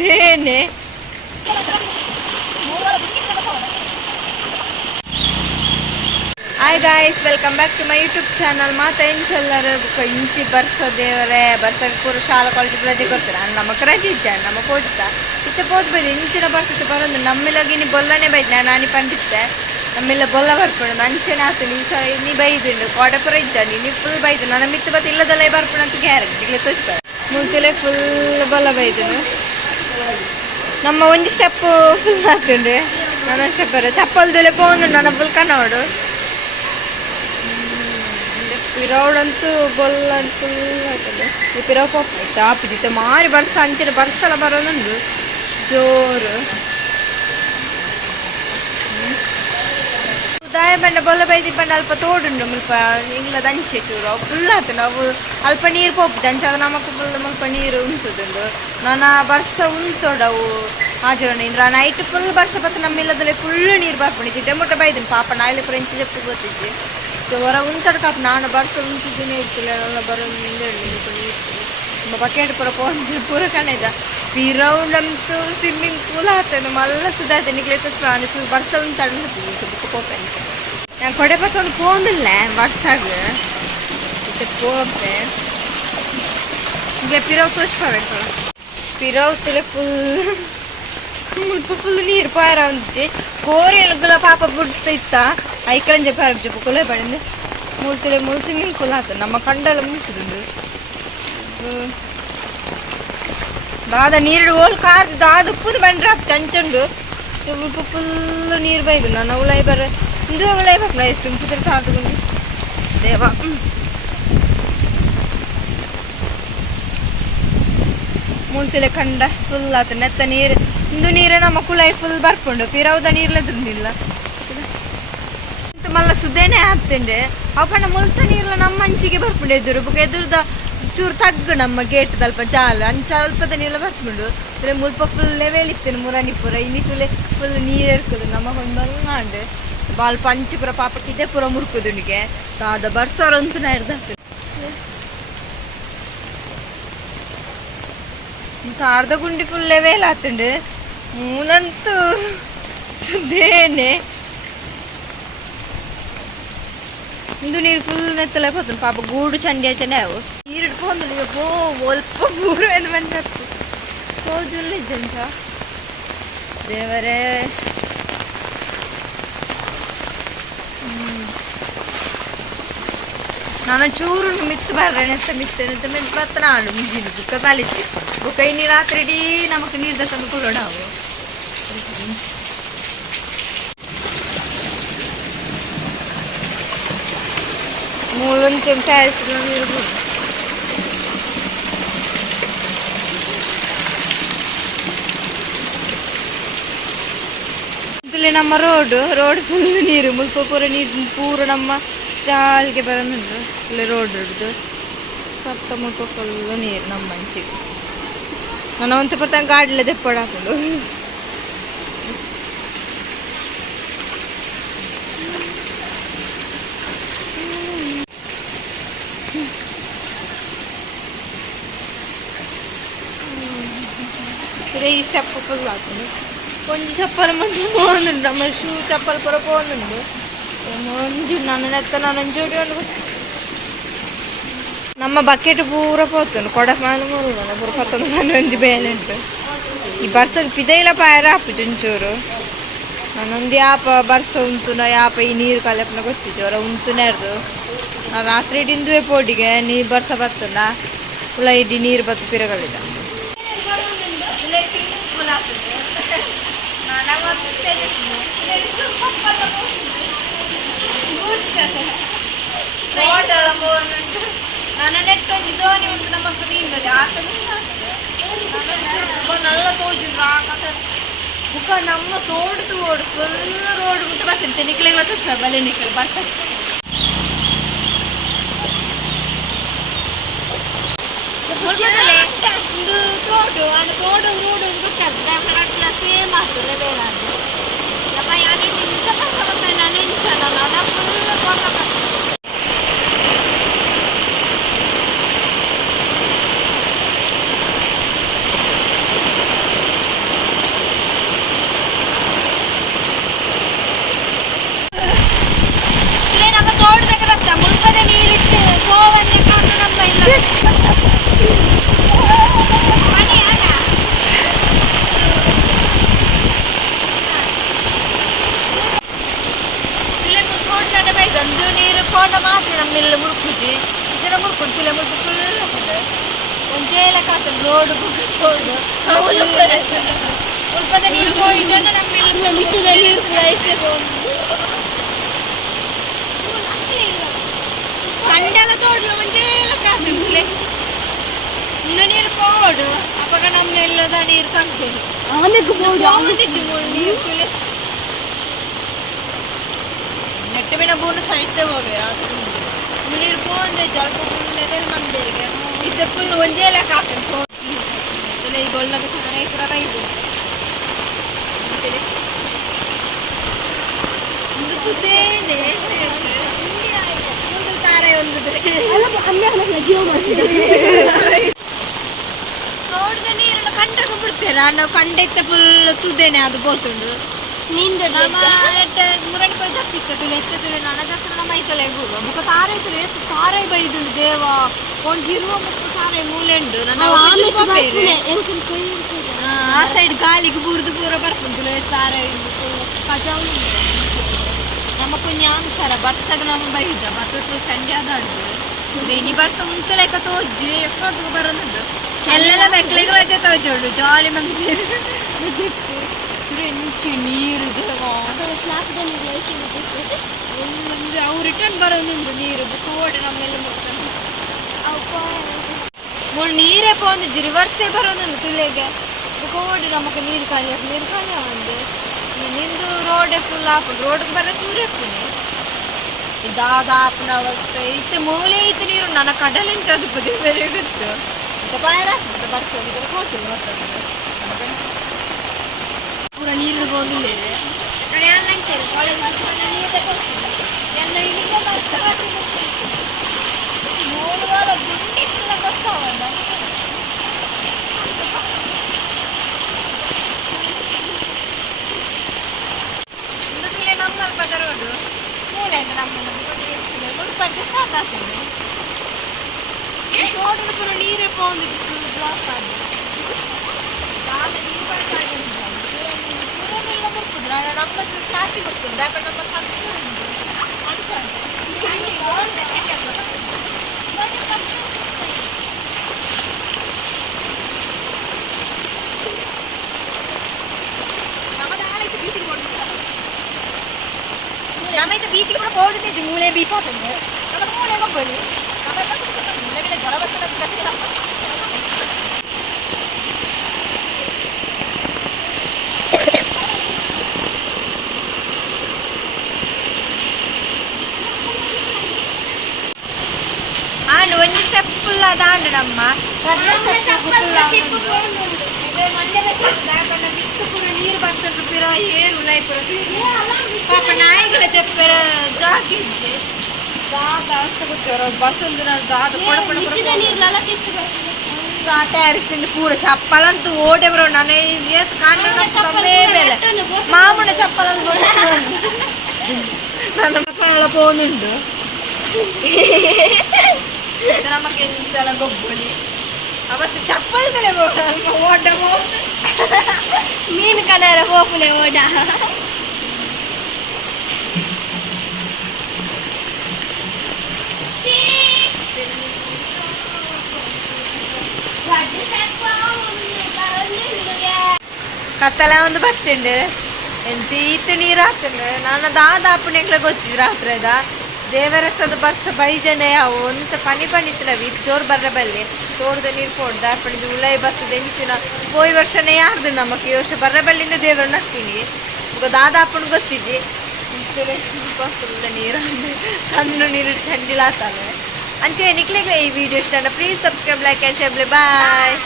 ದೇನೆ hi guys, welcome back to my YouTube channel. ಮಾತಾ ಎಂಚಲ್ಲರ ಇಂಚಿ ಬರ್ಸದೇವರೇ ಬರ್ಸಕ್ಕೆ ಪೂರ ಶಾಲಾ ಕಾಲೇಜ್ ರಜೆ ಕೊಡ್ತಾರೆ. ನಮಗೆ ರಜೆ ಇದ್ದಾನೆ ನಮ್ಮ ಪೋಡ್ತ ಇತ್ತೆ ಪೋದ್ಬೋದು ಇಂಚಿನ ಬರ್ಸತ್ತೆ ಬರೋದು ನಮ್ಮೆಲ್ಲಗಿ ನೀ ಬೊಲ್ಲನೆ ಬೈದು ನಾನು ಪಂಡಿತ್ತೆ ನಮ್ಮೆಲ್ಲ ಬೊಲ್ಲ ಬರ್ಪುಂಡು ಅಂಚೆನೆ ಆತು ನೀ ಬೈದುಂಡು ಕೋಟೆ ಪುರ ಇದ್ದಾನೆ ನೀ ಫುಲ್ ಬೈದು ನನ್ನ ಮಿತ್ತು ಬತ್ತು ಇಲ್ಲದಲ್ಲ ಬರ್ಪುಣ ಅಂತ ಗ್ಯಾರಂಟಿ ಇಲ್ಲ ತೋರಿಸ್ತಾರೆ ಮುಂಚೆಲೆ ಫುಲ್ ಬೊಲ್ಲ ಬೈದನು ನಮ್ಮ ಒಂಜಿ ಸ್ಟೆಪ್ ಫುಲ್ ಹಾಕ್ತುಂಡು ನನ್ನ ಸ್ಟೆಪ್ ಬರ ಚಪ್ಪಲ್ದಲ್ಲೇ ಪೋಂದು ನನ್ನ ಫುಲ್ ಕನ್ನೋಡು ಪಿರೌಡಂತೂ ಬೊಲ್ಲ ಫುಲ್ ಆಯ್ತದೆ ಈ ಪಿರವ್ ಪಪ್ಪ ಟಾಪ್ ಇದ್ದಿತ್ತು ಮಾರಿ ಬರ್ಸ ಅಂಚನೆ ಬರ್ಸಲ್ಲ ಬರೋದುಂಡು ಜೋರು ದಾಯ ಬಂಡ ಬೊಲ್ಲ ಬೈದಿ ಬಂಡ ಅಲ್ಪ ತೋಡುಂಡು ಮುಲ್ಪ ಇಂಗ್ಲದ ಅಂಚೆ ಚೂರು ಅವು ಫುಲ್ ಆತು ನಾವು ಅಲ್ಪ ನೀರು ಪೋಪು ಅಂಚಾಗ ನಮಕ್ ಫುಲ್ ಮುಲ್ಪ ನೀರು ಉಂಟುದುಂಡು ನಾನು ಬರ್ಸ ಉಂಟೋಡವು ಹಾಜರಣ ಇಂದ್ರ ನೈಟ್ ಫುಲ್ ಬರ್ಸ ಬತ್ತ ನಮ್ಮಿಲ್ಲದಲ್ಲೇ ಫುಲ್ ನೀರು ಬರ್ಪಣಿದ್ದೆ ಮುಟ್ಟ ಬೈದಿನಿ ಪಾಪ ನಾಳೆ ಫ್ರೆಂಚ್ ಜಪ್ಪು ಗೊತ್ತಿದ್ದೆ ಹೊರ ಉಂಟಡು ಕಾಪು ನಾನು ಬರ್ಸ ಉಂಟಿದ್ದೇನೆ ಇರ್ತಿಲ್ಲ ಎಲ್ಲ ಬರೋದು ನೀರು ಬಕೆಟ್ ಪೂರ ಪೋಂಜಿ ಪೂರ ಕಣದ ಪಿರೌಂಡಂತೂ ಸ್ವಿಮ್ಮಿಂಗ್ ಪೂಲ್ ಆತನು ಮಲ್ಲ ಸುಧಾತೆ ನಿಗ್ಲೈತೆ ಪ್ರಾಣಿ ಬರ್ಸ ಉಂಟಾಡು ಬುಕ್ ಪೋಪೆ ನಾನು ಕೊಡೆ ಬತ್ತ ಒಂದು ಪೋಂದಿಲ್ಲ ಬರ್ಸಾಗ ಪೋಪೆ ಈಗ ಪಿರವ್ ತೋರಿಸ್ಕೋಬೇಕು ಪಿರವ್ ತಿಲೆ ಫುಲ್ ನೀರು ಪಾರ ಉಂಚಿ ಕೋರಿಯಲ್ಗುಲ ಪಾಪ ಬಿಡ್ತಿತ್ತ ಐಕಳಂಜೆ ಪಾರ ಕುಲೆ ಬಡಿಂದು ಮೂಳ್ತಿಲೆ ಮೂಳು ಸ್ವಿಮ್ಮಿಂಗ್ ಪೂಲ್ ಆತ ನಮ್ಮ ಕಂಡೆಲ್ಲ ಮುಳ್ತಿದ್ದು ದಾದ ನೀರು ಓಲ್ ಕಾರ್ ದಾದ ಉಪ್ಪುದು ಬಂಡ್ರ ಚಂಚುಂಡು ಉಪ್ಪು ಫುಲ್ ನೀರು ಬೈದು ನಾನು ಅವಳೈ ಬರ ಇಂದು ಅವಳೈ ಬರ್ನ ಎಷ್ಟು ಉಂಪಿದ್ರೆ ಸಾಧುಗೊಂಡು ದೇವ ಮೂಳ್ತಿಲೆ ಕಂಡ ಫುಲ್ ಆತ ನೆತ್ತ ನೀರು ಇಂದು ನೀರು ನಮ್ಮ ಕುಳೈ ಫುಲ್ ಬರ್ಪುಂಡು ಪಿರವುದ ನೀರ್ಲದ್ರಿಲ್ಲ ಮಲ್ಲ ಸುದ್ದೇನೆ ಆಗ್ತಂಡೆ ಅವು ಪಂಡ ಮುಲ್ತ ನೀರ್ಲ ನಮ್ಮ ಅಂಚಿಗೆ ಬರ್ಪುಂಡು ಎದುರು ಬುಕ್ ಎದುರುದ ಚೂರು ತಗ್ಗು ನಮ್ಮ ಗೇಟ್ ದಲ್ಪ ಜಾಲ ಅಂಚ ಅಲ್ಪದ ನೀರ್ಲ ಬರ್ಪುಂಡು ಮುಲ್ಪ ಫುಲ್ ಲೆವೆಲ್ ಇತ್ತೇನೆ ಮುರಾನಿ ಪುರ ಇನಿ ತುಲೆ ಫುಲ್ ನೀರು ಇರ್ಕುದು ನಮ್ಮ ಕೊಂಡಂಗಾಂಡು ಬಾಲ್ ಪಂಚಿ ಪುರ ಪಾಪಕ್ಕೆ ಇದೇ ಪುರ ಮುರ್ಕುದುನಿಗೆ ಅದ ಬರ್ಸೋರ ಅಂತೂ ಹಿಡ್ದಾಗ್ತದೆ ಅರ್ಧ ಗುಂಡಿ ಫುಲ್ ಲೆವೆಲ್ ಆತುಂಡು ಮೂಲಂತೂ ದೇನೆ ಇಂದು ನೀರು ಫುಲ್ ನೆತ್ತಲೆ ಹೋತು ಪಾಪ ಗೂಡು ಚಂಡಿ ಚಂಡೆ ಅವು ನೀರು ಇಟ್ಕೊಂಡು ಪೋ ಒಲ್ಪ ಮೂರು ಏನು ಬಂದ ಹೋಜುಲ್ಲ ಇದ್ದಂತ ದೇವರೇ ನಾನು ಚೂರು ಮಿತ್ತು ಬರ್ರೆ ಮಿತ್ತು ಬತ್ತ ನಾನು ಮುಂಜಿನ ಬುಕ್ಕ ತಾಲಿತ್ತು ಬುಕ್ಕ ಇನ್ನು ರಾತ್ರಿ ಇಡೀ ನಮಗೆ ನೀರು ದಸ ಕೊಡೋಣ ಅವು ಮೂಲೊಂಚು ಟ್ಯಾಸ್ ನೀರು ಇಲ್ಲಿ ನಮ್ಮ ರೋಡ್ ಫುಲ್ ನೀರು ಮುಲ್ಪ ಪೂರ ನೀರು ಪೂರ ನಮ್ಮ ಚಾಲ್ಗೆ ಬರೋದುಂಟು ಇಲ್ಲಿ ರೋಡ್ ಹಿಡ್ದು ಸತ್ತ ಮುಲ್ಪ ಫುಲ್ಲು ನೀರು ನಮ್ಮ ಮಂಚಿಗೆ ನಾನು ಒಂದು ಬರ್ತಾ ಗಾಡಿಲೆ ದೆಪ್ಪಡ ಹಾಕೊಂಡು ಈ ಸ್ಟೆಪ್ ಫುಲ್ ಹಾಕೊಂಡು ಒಂಜಿ ಚಪ್ಪಲ್ ಮಂಜು ಪೋಂದುಂಡು ನಮ್ಮ ಶೂ ಚಪ್ಪಲ್ ಪೂರ ಪೋಂದುಂಡು ಮಂಜು ನನ್ನ ನೆತ್ತ ನಾನು ಜೋಡಿ ಒಂದು ನಮ್ಮ ಬಕೆಟ್ ಪೂರ ಪೋತುಂಡು ಕೊಡ ಮಾಲು ಮೂರು ಪೂರ ಪತ್ತೊಂದು ಮನೆ ಒಂಜಿ ಬೇಲೆ ಉಂಟು ಈ ಬರ್ಸಕ್ಕೆ ಪಿದೈಲ ಪಾಯರ ಹಾಪಿತು ಒಂಚೂರು ನಾನೊಂದು ಯಾಪ ಬರ್ಸ ಉಂಟು ಯಾಪ ಈ ನೀರು ಕಲೆಪನ ಗೊತ್ತಿತ್ತು ಅವರ ಉಂಟು ನೆರ್ದು ನಾನು ರಾತ್ರಿ ಇಡಿಂದುವೆ ಪೋಡಿಗೆ ನೀರು ಬರ್ಸ ಬರ್ತದ ಹುಳ ಇಡ್ಡಿ ನೀರು ಬತ್ತು ಪಿರಗಳಿದ ನನ್ನ ನೆಟ್ಟೊಂದು ಧೋನಿ ಒಂದು ನಮ್ಮ ನೀಂದರೆ ಆತ ನಲ್ಲ ತೋಜಿದ್ರು ಆ ಕಥೆ ಮುಖ ನಮ್ಮ ತೋಡ್ದು ಓಡು ಫುಲ್ ರೋಡ್ ಬಿಟ್ಟು ಬರ್ತಂತೆ ನಿಕ್ಲೆಲ್ಲ ತೋರಿಸ್ತಾರೆ ಬಲೆ ನಿಕ್ಕಲು ಬರ್ತಾರೆ ಒಂದು ತೋಡು ಅದು ತೋಡು ರೋಡು ಗೊತ್ತಾಗ್ತದೆ ಅಟ್ಲ ಸೇಮ್ ಆಗ್ತದೆ ಬೇಡ ಅಪ್ಪ ಯಾರು ನಾನು ಎಂಚಲ್ಲ ಅದ ಫುಲ್ ರೋಡ್ ಚೋಡು ಉಲ್ಪದ ನೀರು ಹೋಯ್ತಾನೆ ನಮ್ಮ ಮಿಟ್ಟದ ನೀರು ಕಂಡೆಲ್ಲ ತೋಡ್ಲು ಮುಂಚೆಲ್ಲ ಕಾಸಿರ್ಲೆ ಇಂದ ನೀರು ಪೋಡು ಅವಾಗ ನಮ್ಮೆಲ್ಲದ ನೀರು ತಂಗ್ತೇನೆ ಆಮೇಲೆ ನೀರು ಕುಲೆ ನೆಟ್ಟು ಬಿನ ಬೂನು ಸಹಿತ ಹೋಗ್ಬೇಡ ನೀರು ಪೋಂದೆ ಜಲ್ಪ ಲೆವೆಲ್ ಮಂದಿರಿಗೆ ಇದ್ದ ಫುಲ್ ಒಂದೇ ಲೆಕ್ಕ ಹಾಕ್ತೇನೆ ಈಗ ಒಳ್ಳಗೆ ತಾನೇ ಕೂಡ ಇದು ಒಂದು ಸುದ್ದೇನೆ ತಾರೆ ಒಂದು ನೋಡಿದ ನೀರನ್ನು ಕಂಡಾಗ ಬಿಡ್ತೇರ ನಾವು ಕಂಡೆತ್ತ ಫುಲ್ ಸುದ್ದೇನೆ ಅದು ಬೋತುಂಡು ಮುರಣಿಪುರ ಜತ್ತಿತ್ತ ತುಳು ಎತ್ತ ತುಳು ನನ್ನ ಜತ್ರ ನಮ್ಮ ಐತೊಳೆ ಹೋಗುವ ಮುಖ ತಾರೆ ತುಳು ಎತ್ತು ತಾರೆ ಬೈದುಂಡು ದೇವ ಒಂಜಿರುವ ಮುಖ ತಾರೆ ಮೂಲೆಂಡು ನನ್ನ ಆ ಸೈಡ್ ಗಾಳಿಗೆ ಬುರ್ದು ಪೂರ ಬರ್ಕೊಂಡು ತಾರೆ ನಮ್ಮ ಕುഞ്ഞ ಅಂತಾರ ಬರ್ಸಗ ನಮ್ಮ ಬೈದ ಬರ್ತರು ಚಂಡಿ ಅದಾಡು ರೇಣಿ ಬರ್ಸ ಮುಂತಲೆಕ್ಕ ತೋಜ್ಜಿ ಎಕ್ಕೊಟ್ಟು ಬರೋದುಂಡು ಎಲ್ಲ ಬೆಕ್ಳಿಗೆ ರಜೆ ತೋಜೋಡು ಜಾಲಿ ಮಂದಿ ಎಂಚಿ ನೀರು ಅವು ರಿಟರ್ನ್ ಬರೋದುಂಡು ನೀರು ತೋಡೆ ನಮ್ಮೆಲ್ಲ ಮೂರು ನೀರೇ ಪೋಂದು ರಿವರ್ಸೇ ಬರೋದುಂಡು ತುಳಿಗೆ ಕೋಡಿ ನಮಗೆ ನೀರು ಖಾಲಿ ಒಂದು ನಿಂದು ರೋಡೇ ಫುಲ್ ಹಾಕೊಂಡು ರೋಡ್ಗೆ ಬರೋ ಚೂರು ಹಾಕ್ತೀನಿ ಇದಾದ ಹಾಪನ ಅವಸ್ಥೆ ಇತ್ತೆ ಮೂಲೆ ಇತ್ತು ನೀರು ನನ್ನ ಕಡಲಿಂಚ ಅದು ಪದೇ ಬೇರೆ ಗೊತ್ತು ಮತ್ತೆ ಬಾಯರ ಮತ್ತೆ ಬರ್ತದೆ ಹೋಗ್ತೀನಿ ಮತ್ತೆ ಪೂರ ನೀರು ಬಂದಿಲ್ಲ ನಾನು ಎಲ್ಲ ಕಾಲೇಜ್ ಎಲ್ಲ ಇಲ್ಲಿಂದ ನೋಡುವಾಗ ಗುಂಡಿ ಗೊತ್ತಾವಲ್ಲ ನಮ್ಮ ರೋಡು ಮೂಲೆ ಅಂತ ನಮ್ಮ ಮುನ್ಪಟ್ಟು ಸ್ಟಾರ್ಟ್ ಆಗ್ತದೆ ರೋಡ್ ಪೂರ ನೀರೇ ಪೋಂದಿತ್ತು ಬ್ಲಾಕ್ ಆಗಿ ನೀರು ಬರ್ತಾಯಿಲ್ಲ ಬರ್ತಿದ್ರು ನಮ್ಮ ಚೂರು ಜಾಸ್ತಿ ಬರ್తుంది ಅక్కడ ನಮ್ಮ ಬೀಚಿಗೆ ಕೊಡ್ತಾರೆ ನಮ್ಮೈತೆ ಬೀಚಿಗೆ ಕೂಡ ಹೋಗಿದ್ದೆ ಮೂಲೆ ಬೀಚ್ ಆಗ್ತದೆ ನಮ್ಮ ಮೂಲೆ ಹೋಗ್ಬೋದು ನಮ್ಮ ಜ್ವರ ಬರ್ತದೆ ಆಂಡ್ ಒಂದು ಸ್ಟೆಪ್ ಫುಲ್ ಅದಾಂಡು ನಮ್ಮ ನೀರು ಬರ್ತದೆ ಪಿರ ಏರು ಲೈಪುರ ಪಾಪ ನಾಯಿಗಳ ತೆಪ್ಪರ ಜಾಗಿದ್ದೆ ದಾದ ಅಷ್ಟ ಗೊತ್ತೇವ್ರ ಬರ್ತಂದು ನಾನು ದಾದ ಟೈರಿಸ್ತಿಂದ ಪೂರ ಚಪ್ಪಲಂತೂ ಓಡೆ ಬರೋ ನಾನು ಏತ್ ಕಾಣೆ ಮೇಲೆ ಮಾಮೂನ ಚಪ್ಪಲಂತ ನನ್ನ ಮಕ್ಕಳೆಲ್ಲ ಪೋನುಂಡು ನಮಗೆ ಎಂತೆಲ್ಲ ಗೊಬ್ಬಲಿ ಅವಸ್ಥೆ ಚಪ್ಪಲ್ದಲ್ಲೇ ಓಡ ಮೀನು ಕಡೆಯಲ್ಲ ಹೋಗ್ಲೆ ಓಡ ಕತ್ತಲ ಒಂದು ಬತ್ತುಂಡು ಎಂತ ಈತ ನೀರು ಹಾಕ್ತಂಡು ನಾನು ದಾದ ಅಪ್ಪನೆಗ್ಲ ಗೊತ್ತಿದ್ರು ರಾತ್ರದ ದೇವರಸದ ಬರ್ಸ ಬೈಜನೆ ಅವು ಒಂತ ಪನಿ ಪಣಿತ್ರವಿ ಜೋರು ಬರ್ರ ಬಲ್ಲೆ ತೋಡ್ದ ನೀರು ಕೊಡ್ದ ಅಪ್ಪಣಿದು ಉಳ್ಳೈ ಬರ್ತದ ಎಂಚಿನ ಹೋಯ್ ವರ್ಷನೇ ಯಾರ್ದು ನಮಗೆ ಈ ವರ್ಷ ಬರ್ರ ಬಲ್ಲಿಂದ ದೇವರು ನಕ್ತೀನಿ ಈಗ ದಾದ ಅಪ್ಪನ ಗೊತ್ತಿದ್ದಿ ಬರ್ತದ ನೀರು ಸಣ್ಣ ನೀರು ಚಂಡಿಲಾತಾನೆ ಅಂಚೆ ನಿಕ್ಲಿಗೆ ಈ ವಿಡಿಯೋ ಇಷ್ಟ please subscribe like and share bye.